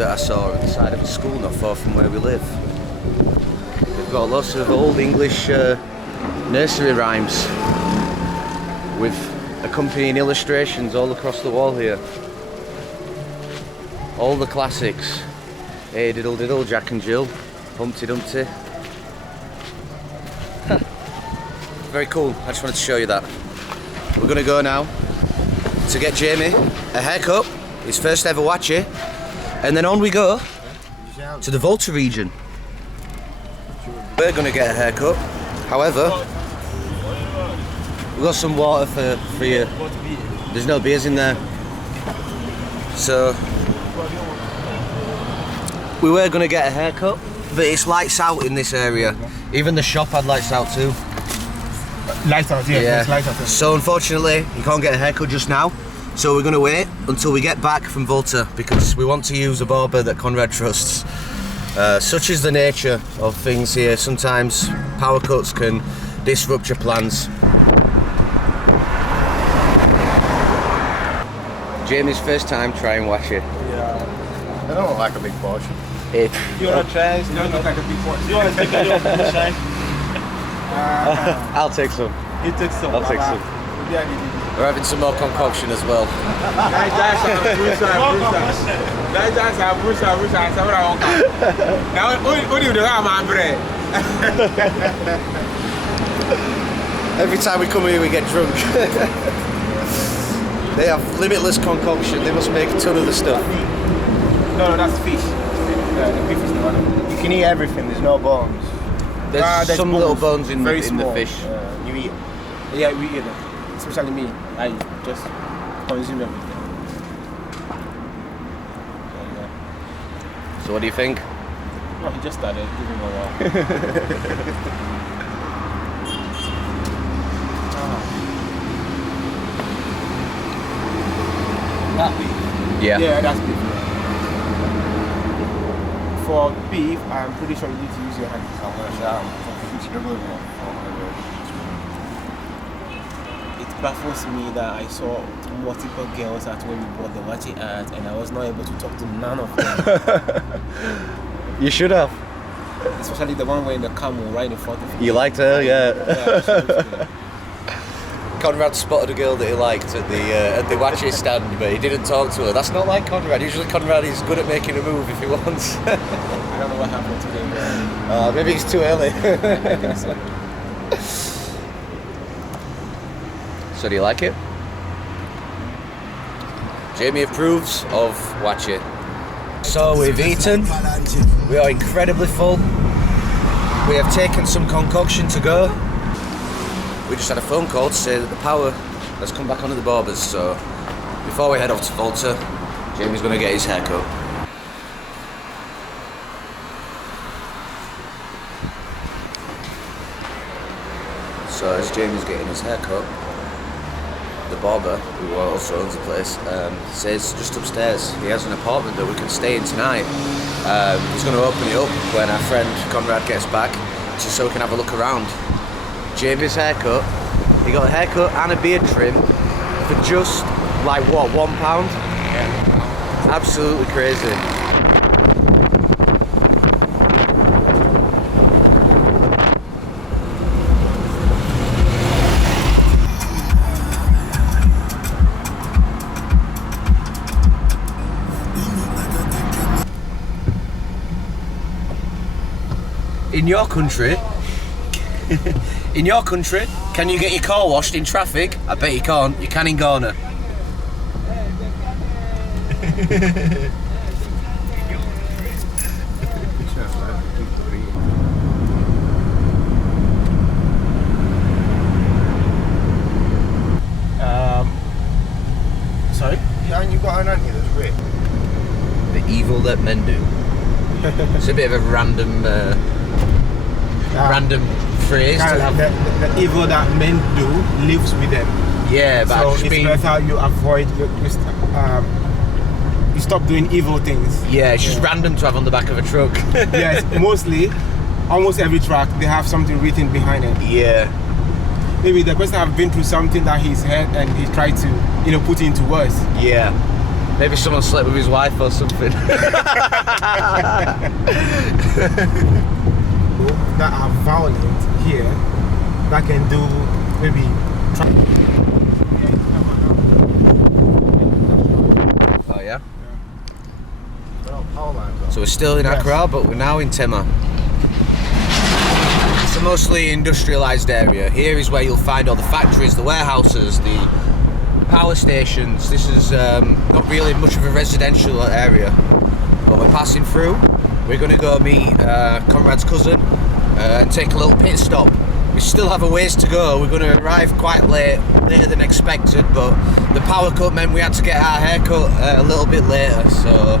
that I saw at the side of a school not far from where we live. They've got lots of old English nursery rhymes with accompanying illustrations all across the wall here. All the classics. Hey diddle diddle, Jack and Jill, Humpty Dumpty. Very cool, I just wanted to show you that. We're gonna go now to get Jamie a haircut, his first ever Waakye, and then on we go to the Volta region. We're gonna get a haircut, however, we've got some water for you. There's no beers in there. So, we were gonna get a haircut, but it's lights out in this area. Even the shop had lights out too. Lights out, yeah. It's lights out. So unfortunately, you can't get a haircut just now. So we're gonna wait until we get back from Volta because we want to use a barber that Konrad trusts. Such is the nature of things here. Sometimes power cuts can disrupt your plans. Jamie's first time trying Waakye. Yeah. I don't look like a big portion. You wanna try? You don't look like a big portion. You wanna take a little bit? I'll take some. You take some. I'll take some. We're having some more concoction as well. Every time we come here we get drunk. They have limitless concoction, they must make a ton of the stuff. No, that's fish. The beef is the one. You can eat everything, there's no bones. There's some little bones in the small. fish. You eat it. Yeah, we eat it. Especially me. I just consume everything. So what do you think? No, he just started. Give him a while. That beef? Yeah. Yeah, that's beef. For beef, I'm pretty sure you need to use your hands. It baffles me that I saw multiple girls at where we bought the Waakye at and I was not able to talk to none of them. You should have. Especially the one wearing the camel right in front of me. You liked her, yeah. Yeah, Konrad spotted a girl that he liked at the Waakye stand, but he didn't talk to her. That's not like Konrad. Usually Konrad is good at making a move if he wants. I don't know what happened today. Maybe it's too early. I think so. So do you like it? Jamie approves of Waakye. So we've eaten. We are incredibly full. We have taken some concoction to go. We just had a phone call to say that the power has come back onto the barbers, so before we head off to Volta, Jamie's going to get his haircut. So as Jamie's getting his haircut, the barber, who also owns the place, says just upstairs he has an apartment that we can stay in tonight. He's going to open it up when our friend Konrad gets back, just so we can have a look around. Jamie's haircut, he got a haircut and a beard trim for just like what, £1? Yeah. Absolutely crazy. In your country, can you get your car washed in traffic? I bet you can't. You can in Ghana. Sorry? Yeah, and you got an auntie that's great. The evil that men do. It's a bit of a random phrase. The evil that men do lives with them. Yeah, but so it's better you avoid. You stop doing evil things. Yeah, it's just random to have on the back of a truck. Yes, mostly, almost every truck they have something written behind it. Yeah. Maybe the person have been through something that he's heard and he tried to, put it into words. Yeah. Maybe someone slept with his wife or something. That are violent here, that can do maybe. Oh yeah? Power lines. So we're still in Accra, but we're now in Tema. It's a mostly industrialised area. Here is where you'll find all the factories, the warehouses, the power stations. This is not really much of a residential area, but we're passing through. We're going to go meet Konrad's cousin and take a little pit stop. We still have a ways to go. We're going to arrive quite later than expected, but the power cut meant we had to get our hair cut a little bit later, so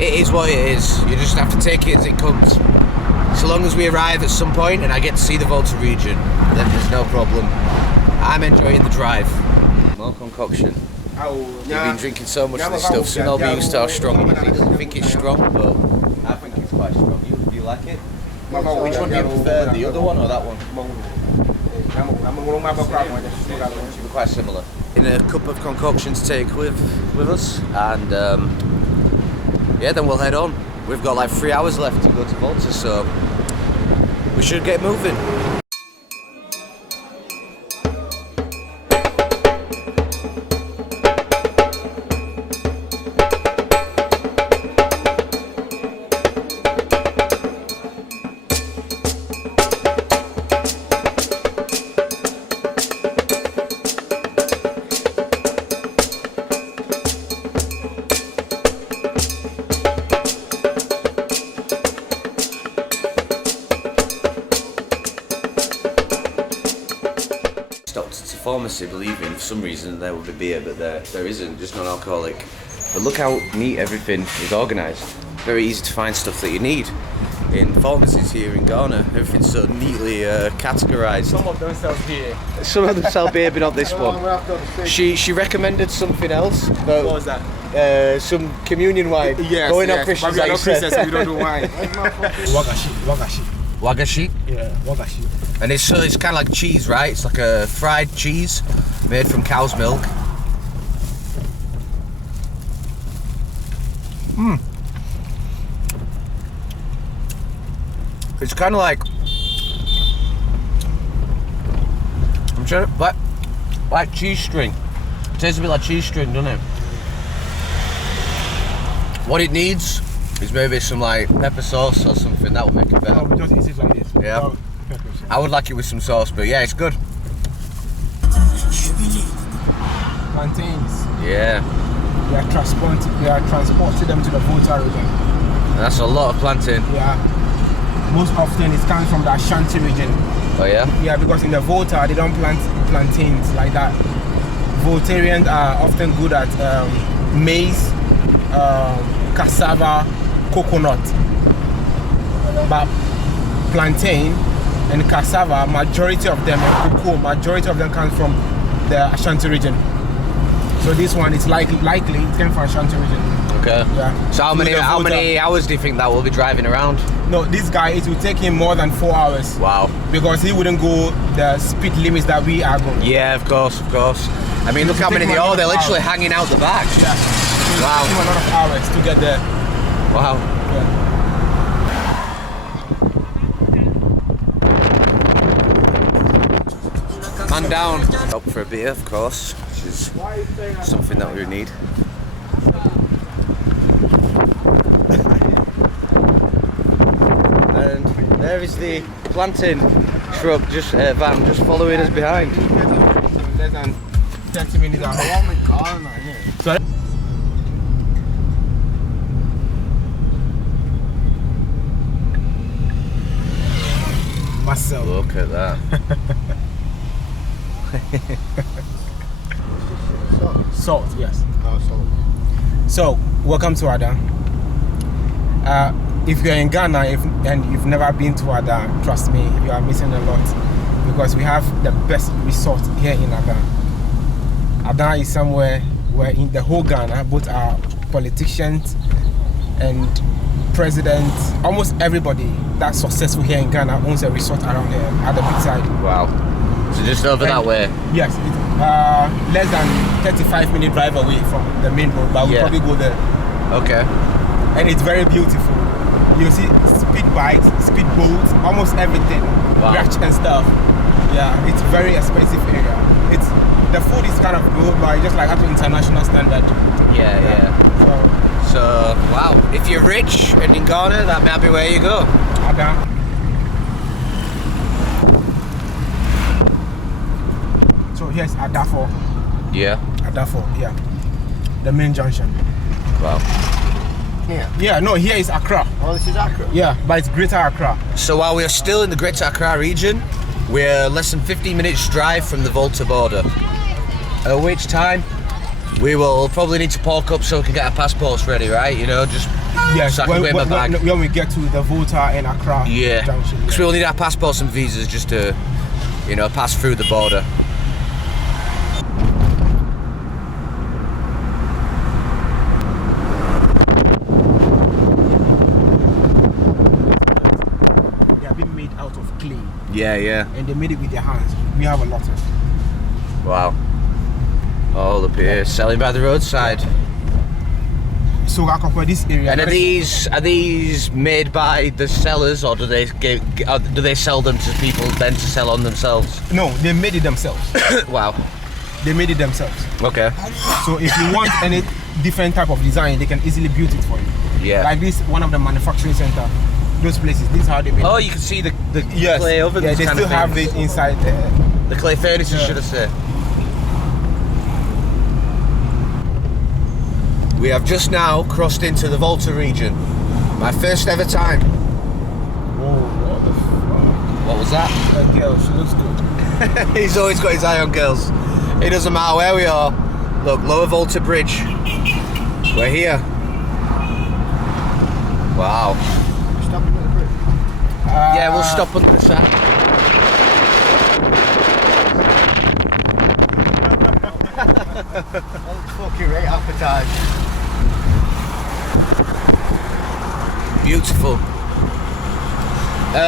it is what it is. You just have to take it as it comes. So long as we arrive at some point and I get to see the Volta region, then there's no problem. I'm enjoying the drive. More concoction. You've been drinking so much of this stuff, so I'll be used to how strong it is. He doesn't think it's strong, but I think it's quite strong. Do you like it? Which one do you prefer, the other one or that one? Quite similar. In a cup of concoction to take with us, and yeah, then we'll head on. We've got like 3 hours left to go to Volta, so we should get moving. Pharmacy believing for some reason there will be beer, but there isn't, just non-alcoholic. But look how neat everything is organised. Very easy to find stuff that you need. In pharmacies here in Ghana, everything's so neatly categorised. Some of them sell beer. Some of them sell beer, but not this one. She recommended something else. But, what was that? Some communion wine. Yes, Going yes. on Christians, But we are like not Christians, so we don't do wine. Wagashi. Wagashi? Yeah, wagashi. And it's kind of like cheese, right? It's like a fried cheese made from cow's milk. It's kind of like, I'm sure, like cheese string. It tastes a bit like cheese string, doesn't it? What it needs is maybe some like pepper sauce or something. That would make it better. Oh, we just eat it like this. Yeah. I would like it with some sauce, but yeah, it's good. Plantains. Yeah. They are transported them to the Volta region. That's a lot of plantain. Yeah. Most often it's coming from the Ashanti region. Oh yeah? Yeah, because in the Volta they don't plant plantains like that. Voltarians are often good at maize, cassava, coconut. But plantain and cassava, majority of them, and cocoa, majority of them come from the Ashanti region. So this one is likely it came from Ashanti region. Okay. Yeah. So how many hours do you think that we'll be driving around? No, this guy, it will take him more than 4 hours. Wow. Because he wouldn't go the speed limits that we are going. Yeah, of course. I mean, look how many they are. They're literally hanging out the back. Yeah. So Wow. it took him a lot of hours to get there. Wow. Yeah. Man down. Up for a beer, of course, which is something that we need. And there is the planting truck, van, just following us behind. Less than 30 minutes out. Sorry? Marcel. Look at that. Salt, yes. Oh, salt. So, welcome to Ada. If you're in Ghana and you've never been to Ada, trust me, you are missing a lot, because we have the best resort here in Ada. Ada is somewhere where in the whole Ghana, both our politicians and presidents, almost everybody that's successful here in Ghana owns a resort around here at the big side. Wow. So just over that way? Yes, less than 35-minute drive away from the main road, but we'll Yeah. probably go there. Okay. And it's very beautiful. You see speed bikes, speed boats, almost everything, Wow. yachts and stuff. Yeah, it's very expensive area. The food is kind of good, but it's just like up to international standard. Yeah. So, So, wow, if you're rich and in Ghana, that might be where you go. Ada. So here's Adafo. Yeah. Adafo, yeah. The main junction. Wow. Yeah. Yeah, no, here is Accra. Oh, this is Accra. Yeah, but it's Greater Accra. So while we're still in the Greater Accra region, we're less than 15 minutes drive from the Volta border. At which time, we will probably need to park up so we can get our passports ready, right? You know, just Yes, so I can wear my bag. when we get to the Volta and Accra Yeah, junction. because we will need our passports and visas just to, you know, pass through the border. They have been made out of clay, Yeah. and they made it with their hands. We have a lot of. Wow. All up here, selling by the roadside. So I compare this area. And are these made by the sellers, or do they sell them to people then to sell on themselves? No, they made it themselves. Wow. They made it themselves. Okay. So if you want any different type of design, they can easily build it for you. Yeah. Like this, one of the manufacturing center, those places. This is how they made Oh, it. you can see the Yes. clay ovens. Yeah, they kind still of have things. it inside there. The clay furnaces, Yeah. should I say? We have just now crossed into the Volta region. My first ever time. Whoa, what the fuck? What was that? That girl, she looks good. He's always got his eye on girls. It doesn't matter where we are. Look, Lower Volta Bridge. We're here. Wow. Stopping at the bridge. Yeah, we'll stop on the side. That's fucking right appetizing. Beautiful.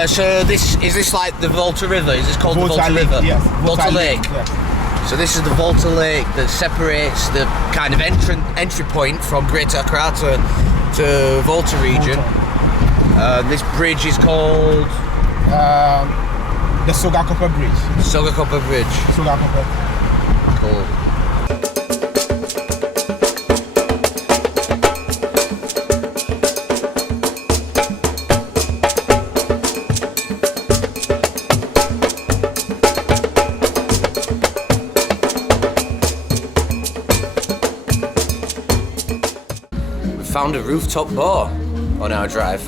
So is this like the Volta River? Is this called the Volta Lake, River? yes. Volta Lake. Yes. So this is the Volta Lake that separates the kind of entry point from Greater Accra to Volta region. This bridge is called The Sogakopa Bridge. Sogakopa Bridge. Sogakopa. Cool. Found a rooftop bar on our drive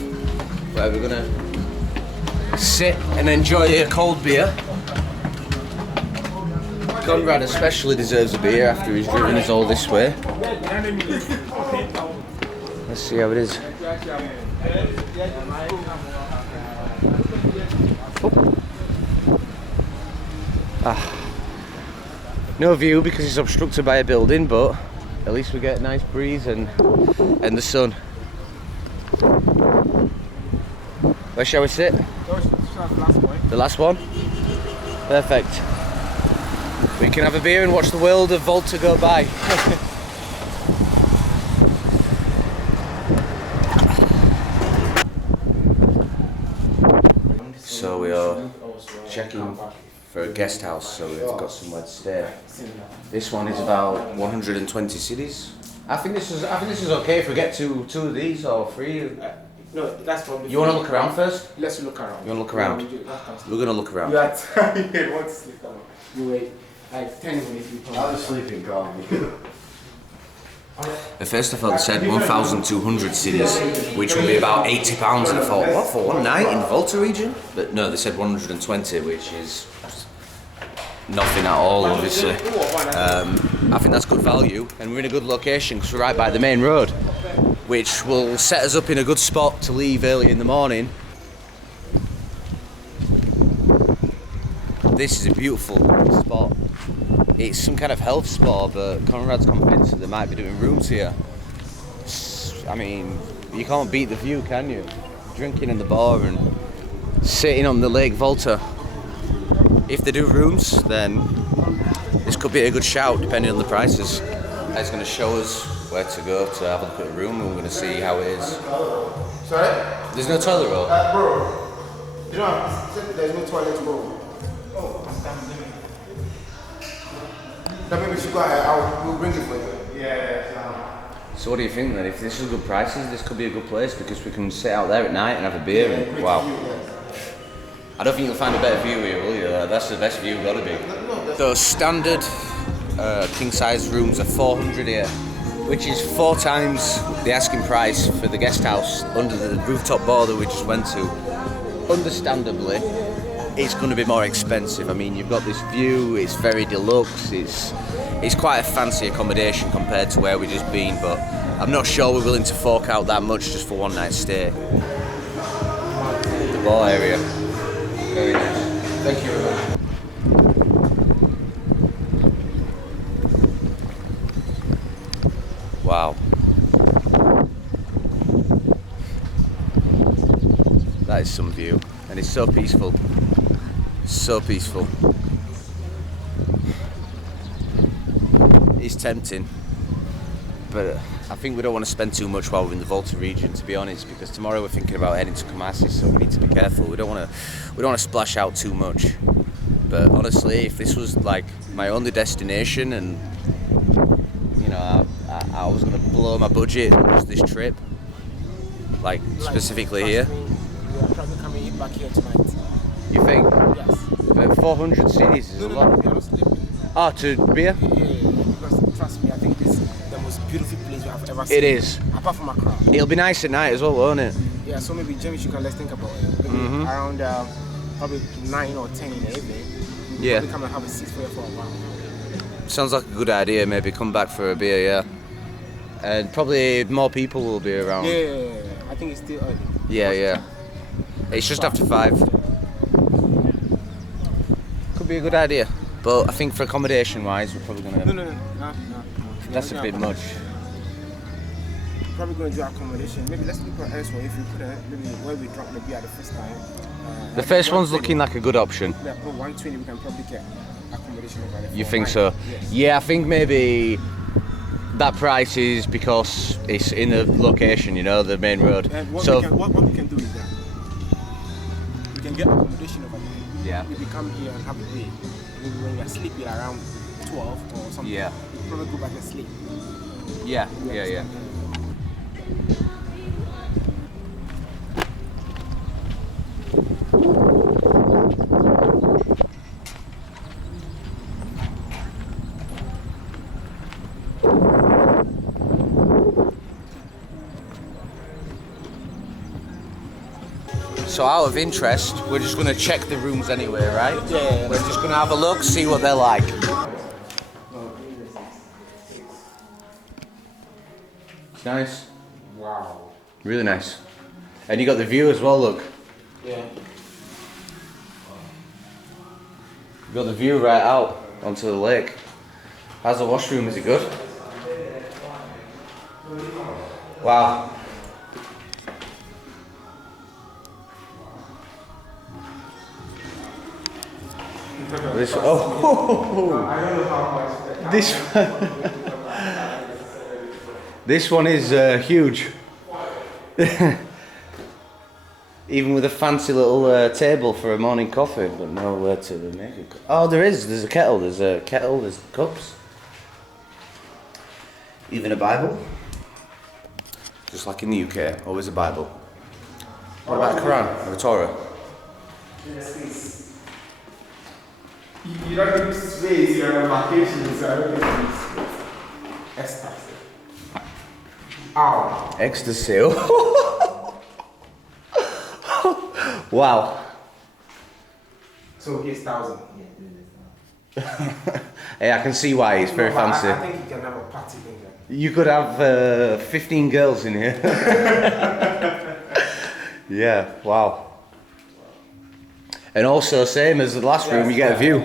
where we're gonna sit and enjoy a cold beer. Konrad especially deserves a beer after he's driven us all this way. Let's see how it is. No view because it's obstructed by a building, but at least we get a nice breeze and the sun. Where shall we sit? The last one? Perfect. We can have a beer and watch the world of Volta go by. So we are checking for a guest house, so we've got somewhere to stay. This one is about 120 cedis. I think this is okay if we get two of these or three. No, that's probably. You want to look around first? Let's look around. You want to look around? We're gonna look around. You are tired. Want to sleep around? You wait like 10 minutes before. I was sleeping calmly. At first I thought they said 1,200 cedis, which would be about £80, and I thought, what, for one night in the Volta region? But no, they said 120, which is nothing at all, obviously. I think that's good value, and we're in a good location because we're right by the main road, which will set us up in a good spot to leave early in the morning. This is a beautiful spot. It's some kind of health spa, but Konrad's convinced that they might be doing rooms here. I mean, you can't beat the view, can you? Drinking in the bar and sitting on the Lake Volta. If they do rooms, then this could be a good shout depending on the prices. He's going to show us where to go to have a look at the room, and we're going to see how it is. Sorry? There's no toilet roll? Bro, you know, there's no toilet roll. Oh, then maybe we should go ahead, we'll bring it for you. Yeah. So what do you think then? If this is good prices, this could be a good place because we can sit out there at night and have a beer. And, wow. I don't think you'll find a better view here, will you? That's the best view, gotta be. Those standard king size rooms are 400 here, which is 4 times the asking price for the guest house under the rooftop bar that we just went to. Understandably, it's going to be more expensive. I mean, you've got this view, it's very deluxe, it's quite a fancy accommodation compared to where we've just been, but I'm not sure we're willing to fork out that much just for one night stay. The bar area, very nice. Thank you very much. Wow. That is some view, and it's so peaceful. So peaceful. It's tempting, but I think we don't want to spend too much while we're in the Volta region, to be honest, because tomorrow we're thinking about heading to Kumasi, so we need to be careful. We don't want to splash out too much. But honestly, if this was like my only destination, and you know, I was going to blow my budget on just this trip, like specifically here. We are probably coming back here tonight. You think? Yes. But 400 cities is a lot. We are not sleeping. Oh, to beer? Yeah, because trust me, I think this is the most beautiful place we have ever seen. It is. Apart from Accra. It'll be nice at night as well, won't it? Yeah, so maybe James, you can let's think about it. Maybe around probably 9 or 10 in the evening. Yeah. We come and have a seat for a while. Sounds like a good idea. Maybe come back for a beer, yeah. And probably more people will be around. Yeah. I think it's still early. Yeah. It's just after 5. Could be a good idea. But I think for accommodation wise, we're probably gonna. No. That's a bit much. Probably gonna do accommodation. Maybe let's look for elsewhere if you couldn't. Maybe where we dropped the beer the first time. The first one's looking like a good option. Yeah, but 120 we can probably get accommodation over there. You think so? Yes. Yeah, I think maybe that price is because it's in the location, you know, the main road. And what So we can do is that we can get accommodation over there. Yeah. If we come here and have a day, maybe when we are sleeping around 12 or something, Yeah. we can probably go back and sleep. Yeah. So out of interest, we're just going to check the rooms anyway, right? Yeah. We're just going to have a look, see what they're like. It's nice. Wow. Really nice. And you got the view as well, look. Yeah. You got the view right out onto the lake. How's the washroom? Is it good? Wow. This I don't know how much. This one is huge. Even with a fancy little table for a morning coffee, but nowhere to make it. Oh, there's a kettle. There's cups. Even a Bible. Just like in the UK, always a Bible. What about a Quran or a Torah? You don't need space, you're on vacation, so I don't need space. Ecstasy. Ow. Ecstasy. Wow. So here's 1,000. Hey, I can see why it's very fancy. I think you can have a party in there. You could have 15 girls in here. Yeah, wow. And also, same as the last room, you get a view.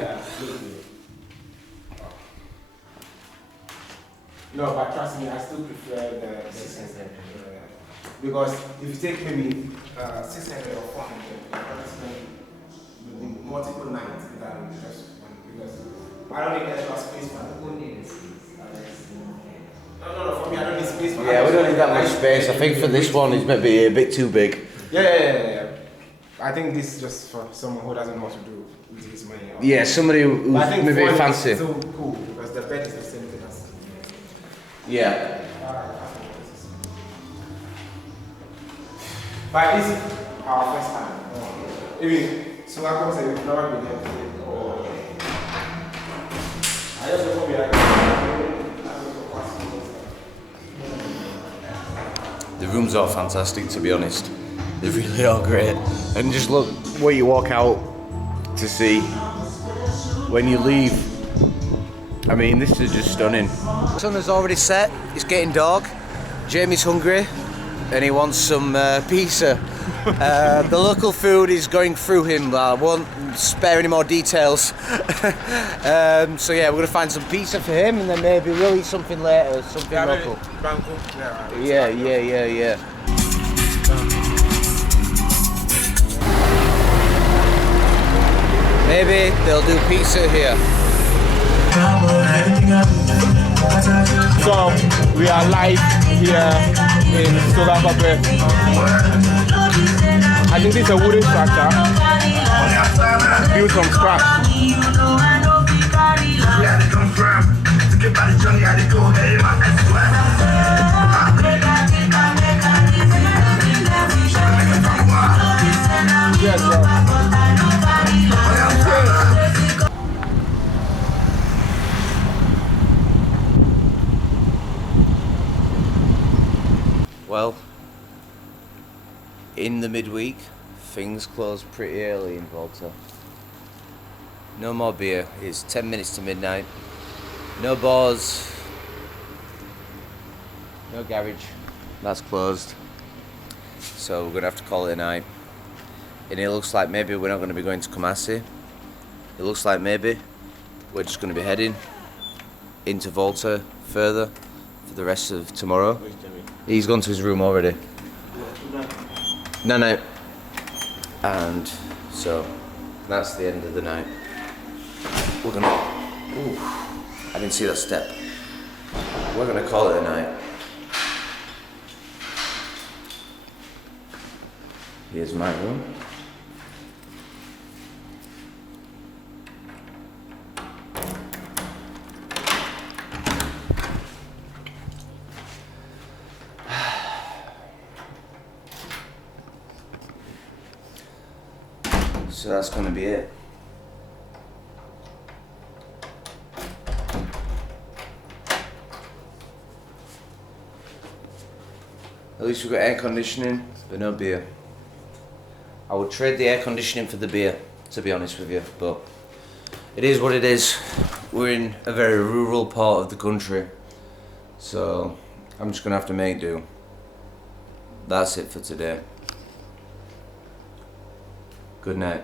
No, but trust me, I still prefer the 600. Because if you take maybe 600 or 400, you can spend multiple nights than just one. Because I don't need extra space for that. No, for me, I don't need space for that. Yeah, we don't need that much space. I think for this one, it's maybe a bit too big. Yeah. I think this is just for someone who doesn't know what to do with his money. Yeah, somebody who's But I think maybe phone fancy. is so cool because the bed is the same thing as. Yeah. But this is our first time. Even so, I can say we've never been here before. I just hope The rooms are fantastic, to be honest. They really are great. And just look where you walk out to see when you leave. I mean, this is just stunning. The sun has already set. It's getting dark. Jamie's hungry and he wants some pizza. The local food is going through him. I won't spare any more details. So yeah, we're going to find some pizza for him and then maybe we'll eat something later, something local. Yeah. Maybe they'll do pizza here. So we are live here in Waakye. I think this is a wooden structure built from scratch. Yes, bro. Well, in the midweek, things close pretty early in Volta. No more beer, it's 10 minutes to midnight. No bars, no garage, that's closed. So we're gonna have to call it a night. And it looks like maybe we're not gonna be going to Kumasi. It looks like maybe we're just gonna be heading into Volta further for the rest of tomorrow. He's gone to his room already. No. And so that's the end of the night. We're gonna. Ooh, I didn't see that step. We're gonna call it a night. Here's my room. So that's gonna be it. At least we've got air conditioning, but no beer. I would trade the air conditioning for the beer, to be honest with you, but it is what it is. We're in a very rural part of the country, so I'm just gonna have to make do. That's it for today. Good night.